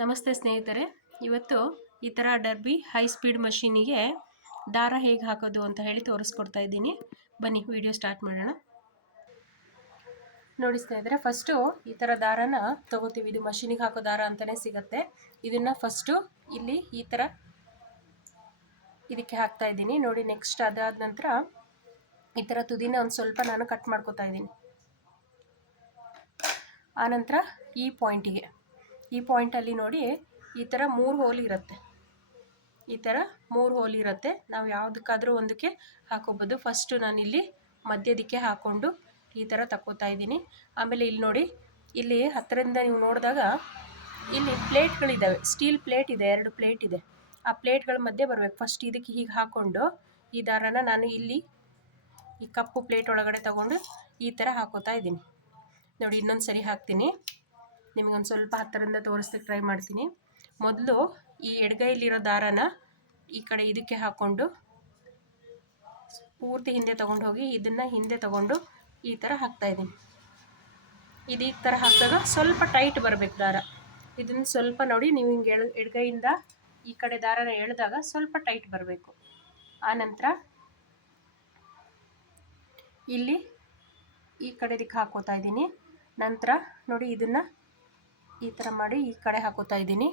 ನಮಸ್ತೆ ಸ್ನೇಹಿತರೆ. ಇವತ್ತು ಈ ಥರ ಡರ್ಬಿ ಹೈ ಸ್ಪೀಡ್ ಮಷೀನಿಗೆ ದಾರ ಹೇಗೆ ಹಾಕೋದು ಅಂತ ಹೇಳಿ ತೋರಿಸ್ಕೊಡ್ತಾ ಇದ್ದೀನಿ. ಬನ್ನಿ, ವಿಡಿಯೋ ಸ್ಟಾರ್ಟ್ ಮಾಡೋಣ. ನೋಡಿ ಸ್ನೇಹಿತರೆ ಫಸ್ಟು ಈ ಥರ ದಾರನ ತಗೋತೀವಿ. ಇದು ಮಷೀನಿಗೆ ಹಾಕೋ ದಾರ ಅಂತಲೇ ಸಿಗುತ್ತೆ. ಇದನ್ನು ಫಸ್ಟು ಇಲ್ಲಿ ಈ ಥರ ಇದಕ್ಕೆ ಹಾಕ್ತಾ ಇದ್ದೀನಿ. ನೋಡಿ ನೆಕ್ಸ್ಟ್ ಅದಾದ ನಂತರ ಈ ಥರ ತುದಿನ ಒಂದು ಸ್ವಲ್ಪ ನಾನು ಕಟ್ ಮಾಡ್ಕೋತಾ ಇದ್ದೀನಿ. ಆನಂತರ ಈ ಪಾಯಿಂಟಿಗೆ ಈ ಪಾಯಿಂಟಲ್ಲಿ ನೋಡಿ ಈ ಥರ ಮೂರು ಹೋಲ್ ಇರುತ್ತೆ. ಈ ಥರ ಮೂರು ಹೋಲ್ ಇರುತ್ತೆ. ನಾವು ಯಾವುದಕ್ಕಾದರೂ ಒಂದಕ್ಕೆ ಹಾಕೋಬೋದು. ಫಸ್ಟು ಇಲ್ಲಿ ಮಧ್ಯದಕ್ಕೆ ಹಾಕ್ಕೊಂಡು ಈ ಥರ ತಕ್ಕೋತಾ ಇದ್ದೀನಿ. ಆಮೇಲೆ ಇಲ್ಲಿ ನೋಡಿ, ಇಲ್ಲಿ ಹತ್ತಿರದಿಂದ ನೀವು ನೋಡಿದಾಗ ಇಲ್ಲಿ ಪ್ಲೇಟ್ಗಳಿದ್ದಾವೆ ಸ್ಟೀಲ್ ಪ್ಲೇಟ್ ಇದೆ, ಎರಡು ಪ್ಲೇಟ್ ಇದೆ. ಆ ಪ್ಲೇಟ್ಗಳ ಮಧ್ಯೆ ಬರಬೇಕು. ಫಸ್ಟ್ ಇದಕ್ಕೆ ಹೀಗೆ ಹಾಕ್ಕೊಂಡು ಈ ದಾರನ ನಾನು ಇಲ್ಲಿ ಈ ಕಪ್ಪು ಪ್ಲೇಟ್ ಒಳಗಡೆ ತಗೊಂಡು ಈ ಥರ ಹಾಕೋತಾ ಇದ್ದೀನಿ. ನೋಡಿ ಇನ್ನೊಂದು ಸರಿ ಹಾಕ್ತೀನಿ. ನಿಮಗೊಂದು ಸ್ವಲ್ಪ ಹತ್ತಿರದಿಂದ ತೋರಿಸ್ಲಿಕ್ಕೆ ಟ್ರೈ ಮಾಡ್ತೀನಿ. ಮೊದಲು ಈ ಎಡಗೈಲಿರೋ ದಾರನ ಈ ಕಡೆ ಇದಕ್ಕೆ ಹಾಕ್ಕೊಂಡು ಪೂರ್ತಿ ಹಿಂದೆ ತೊಗೊಂಡು ಹೋಗಿ ಇದನ್ನು ಹಿಂದೆ ತಗೊಂಡು ಈ ಥರ ಹಾಕ್ತಾಯಿದ್ದೀನಿ ಇದು ಈ ಥರ ಹಾಕಿದಾಗ ಸ್ವಲ್ಪ ಟೈಟ್ ಬರಬೇಕು ದಾರ. ಇದನ್ನು ಸ್ವಲ್ಪ ನೋಡಿ ನೀವು ಹಿಂಗೆ ಎಳ್, ಎಡಗೈಯಿಂದ ಈ ಕಡೆ ದಾರನ ಎಳೆದಾಗ ಸ್ವಲ್ಪ ಟೈಟ್ ಬರಬೇಕು. ಆನಂತರ ಇಲ್ಲಿ ಈ ಕಡೆದಕ್ಕೆ ಹಾಕೋತಾ ಇದ್ದೀನಿ. ನಂತರ ನೋಡಿ ಇದನ್ನು ಈ ಥರ ಮಾಡಿ ಈ ಕಡೆ ಹಾಕೋತಾ ಇದ್ದೀನಿ.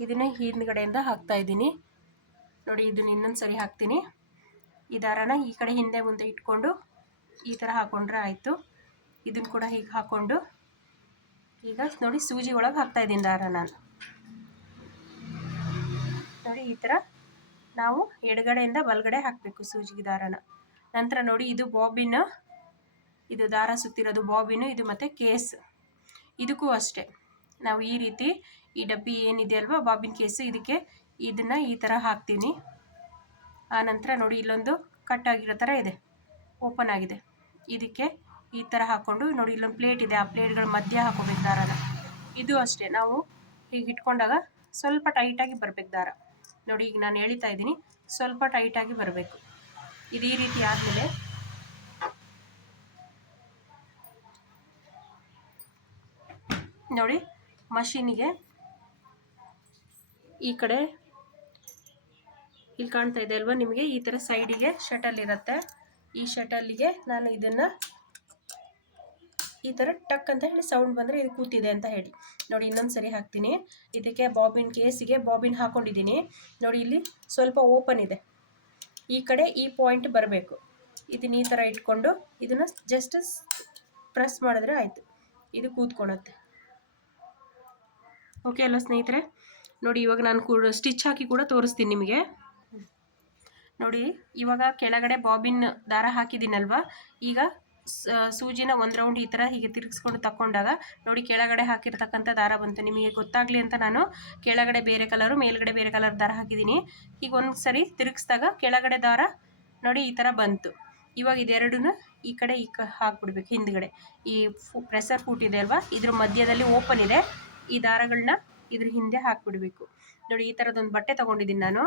ಇದನ್ನು ಹಿಂದ್ಗಡೆಯಿಂದ ಹಾಕ್ತಾ ಇದ್ದೀನಿ. ನೋಡಿ, ಇದನ್ನ ಇನ್ನೊಂದು ಸರಿ ಹಾಕ್ತೀನಿ. ಈ ದಾರನ ಈ ಕಡೆ ಹಿಂದೆ ಮುಂದೆ ಇಟ್ಕೊಂಡು ಈ ಥರ ಹಾಕ್ಕೊಂಡ್ರೆ ಆಯಿತು. ಇದನ್ನು ಕೂಡ ಹೀಗೆ ಹಾಕ್ಕೊಂಡು ಈಗ ನೋಡಿ, ಸೂಜಿ ಒಳಗೆ ಹಾಕ್ತಾ ಇದ್ದೀನಿ ದಾರ ನಾನು. ನೋಡಿ, ಈ ಥರ ನಾವು ಎಡಗಡೆಯಿಂದ ಬಲಗಡೆ ಹಾಕಬೇಕು ಸೂಜಿಗೆ ದಾರನ. ನಂತರ ನೋಡಿ, ಇದು ಬಾಬಿನ, ಇದು ದಾರ ಸುತ್ತಿರೋದು ಬಾಬಿನು, ಇದು ಮತ್ತು ಕೇಸ್. ಇದಕ್ಕೂ ಅಷ್ಟೇ. ನಾವು ಈ ರೀತಿ ಈ ಡಬ್ಬಿ ಏನಿದೆ ಅಲ್ವಾ, ಬಾಬಿನ್ ಕೇಸು, ಇದಕ್ಕೆ ಇದನ್ನು ಈ ಥರ ಹಾಕ್ತೀನಿ. ಆನಂತರ ನೋಡಿ, ಇಲ್ಲೊಂದು ಕಟ್ ಆಗಿರೋ ಥರ ಇದೆ, ಓಪನ್ ಆಗಿದೆ. ಇದಕ್ಕೆ ಈ ಥರ ಹಾಕ್ಕೊಂಡು ನೋಡಿ, ಇಲ್ಲೊಂದು ಪ್ಲೇಟ್ ಇದೆ, ಆ ಪ್ಲೇಟ್ಗಳ ಮಧ್ಯೆ ಹಾಕೋಬೇಕು ದಾರನ ಇದು ಅಷ್ಟೇ, ನಾವು ಹೀಗೆ ಇಟ್ಕೊಂಡಾಗ ಸ್ವಲ್ಪ ಟೈಟಾಗಿ ಬರಬೇಕು ದಾರ. ನೋಡಿ, ಈಗ ನಾನು ಹೇಳ್ತಾ ಇದ್ದೀನಿ, ಸ್ವಲ್ಪ ಟೈಟಾಗಿ ಬರಬೇಕು. ಇದು ಈ ರೀತಿ ಆದಮೇಲೆ ನೋಡಿ ಮಷೀನಿಗೆ ಈ ಕಡೆ ಇಲ್ಲಿ ಕಾಣ್ತಾ ಇದೆ ಅಲ್ವಾ? ನಿಮಗೆ ಈ ಥರ ಸೈಡಿಗೆ ಶಟಲ್ ಇರುತ್ತೆ. ಈ ಶಟಲ್ಲಿಗೆ ನಾನು ಇದನ್ನು ಈ ಥರ ಟಕ್ ಅಂತ ಹೇಳಿ ಸೌಂಡ್ ಬಂದರೆ ಇದು ಕೂತಿದೆ ಅಂತ ಹೇಳಿ. ನೋಡಿ, ಇನ್ನೊಂದು ಸರಿ ಹಾಕ್ತೀನಿ. ಇದಕ್ಕೆ ಬಾಬಿನ್ ಕೇಸಿಗೆ ಬಾಬಿನ್ ಹಾಕೊಂಡಿದ್ದೀನಿ. ನೋಡಿ, ಇಲ್ಲಿ ಸ್ವಲ್ಪ ಓಪನ್ ಇದೆ. ಈ ಕಡೆ ಈ ಪಾಯಿಂಟ್ ಬರಬೇಕು. ಇದನ್ನ ಈ ಥರ ಇಟ್ಕೊಂಡು ಇದನ್ನು ಜಸ್ಟ್ ಪ್ರೆಸ್ ಮಾಡಿದ್ರೆ ಆಯಿತು. ಇದು ಕೂತ್ಕೊಳತ್ತೆ ಓಕೆ ಅಲ್ಲ ಸ್ನೇಹಿತರೆ, ನೋಡಿ ಇವಾಗ ನಾನು ಕೂಡ ಸ್ಟಿಚ್ ಹಾಕಿ ಕೂಡ ತೋರಿಸ್ತೀನಿ ನಿಮಗೆ. ನೋಡಿ, ಇವಾಗ ಕೆಳಗಡೆ ಬಾಬಿನ್ ದಾರ ಹಾಕಿದ್ದೀನಲ್ವ? ಈಗ ಸೂಜಿನ ಒಂದು ರೌಂಡ್ ಈ ಥರ ಹೀಗೆ ತಿರುಗಿಸ್ಕೊಂಡು ತಕ್ಕೊಂಡಾಗ, ನೋಡಿ ಕೆಳಗಡೆ ಹಾಕಿರ್ತಕ್ಕಂಥ ದಾರ ಬಂತು. ನಿಮಗೆ ಗೊತ್ತಾಗಲಿ ಅಂತ ನಾನು ಕೆಳಗಡೆ ಬೇರೆ ಕಲರು ಮೇಲ್ಗಡೆ ಬೇರೆ ಕಲರ್ ದಾರ ಹಾಕಿದ್ದೀನಿ. ಈಗ ಒಂದು ಸರಿ ತಿರುಗಿಸಿದಾಗ ಕೆಳಗಡೆ ದಾರ, ನೋಡಿ ಈ ಥರ ಬಂತು. ಇವಾಗ ಇದೆರಡೂ ಈ ಕಡೆ ಈ ಕ, ಹಾಕ್ಬಿಡ್ಬೇಕು ಹಿಂದ್ಗಡೆ. ಈ ಫು, ಪ್ರೆಸರ್ ಫೂಟ್ ಇದೆ ಅಲ್ವಾ? ಇದ್ರ ಮಧ್ಯದಲ್ಲಿ ಓಪನ್ ಇದೆ. ಈ ದಾರಗಳನ್ನ ಇದ್ರ ಹಿಂದೆ ಹಾಕ್ಬಿಡ್ಬೇಕು. ನೋಡಿ, ಈ ಥರದೊಂದು ಬಟ್ಟೆ ತೊಗೊಂಡಿದ್ದೀನಿ ನಾನು.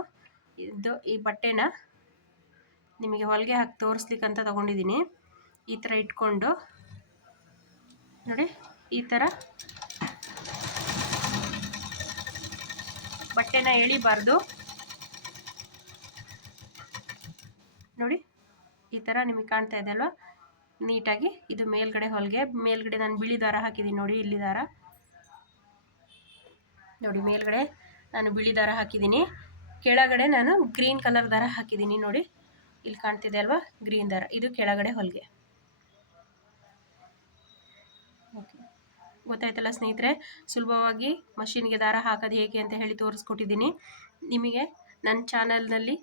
ಇದು ಈ ಬಟ್ಟೆನ ನಿಮಗೆ ಹೊಲಿಗೆ ಹಾಕಿ ತೋರಿಸ್ಲಿಕ್ಕೆ ಅಂತ ತಗೊಂಡಿದ್ದೀನಿ. ಈ ಥರ ಇಟ್ಕೊಂಡು, ನೋಡಿ, ಈ ಥರ ಬಟ್ಟೆನ ಎಳಿಬಾರ್ದು. ನೋಡಿ, ಈ ಥರ ನಿಮಗೆ ಕಾಣ್ತಾ ಇದೆ ಅಲ್ವಾ? ನೀಟಾಗಿ ಇದು ಮೇಲ್ಗಡೆ ಹೊಲಿಗೆ, ಮೇಲ್ಗಡೆ ನಾನು ಬಿಳಿ ದಾರ ಹಾಕಿದ್ದೀನಿ ನೋಡಿ, ಇಲ್ಲಿ ದಾರ. ನೋಡಿ ಮೇಲ್ಗಡೆ ನಾನು ಬಿಳಿ ದಾರ ಹಾಕಿದ್ದೀನಿ. ಕೆಳಗಡೆ ನಾನು ಗ್ರೀನ್ ಕಲರ್ ದಾರ ಹಾಕಿದ್ದೀನಿ ನೋಡಿ. ಇಲ್ಲಿ ಕಾಣ್ತಿದೆ ಅಲ್ವಾ? ಗ್ರೀನ್ ದಾರ. ಇದು ಕೆಳಗಡೆ ಹೊಲಿಗೆ. ಓಕೆ. ಗೊತ್ತಾಯ್ತಲ್ಲ ಸ್ನೇಹಿತರೆ? ಸುಲಭವಾಗಿ ಮಷಿನ್ಗೆ ದಾರ ಹಾಕೋದು ಹೇಗೆ ಅಂತ ಹೇಳಿ ತೋರಿಸ್ಕೊಟ್ಟಿದ್ದೀನಿ. ನಿಮಗೆ ನನ್ನ ಚಾನಲ್ನಲ್ಲಿ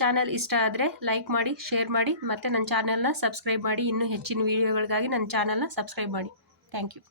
ಚಾನಲ್ ಇಷ್ಟ ಆದರೆ ಲೈಕ್ ಮಾಡಿ, ಶೇರ್ ಮಾಡಿ, ಮತ್ತು ನನ್ನ ಚಾನಲ್ನ ಸಬ್ಸ್ಕ್ರೈಬ್ ಮಾಡಿ. ಇನ್ನೂ ಹೆಚ್ಚಿನ ವೀಡಿಯೋಗಳಿಗಾಗಿ ನನ್ನ ಚಾನಲ್ನ ಸಬ್ಸ್ಕ್ರೈಬ್ ಮಾಡಿ. Thank you.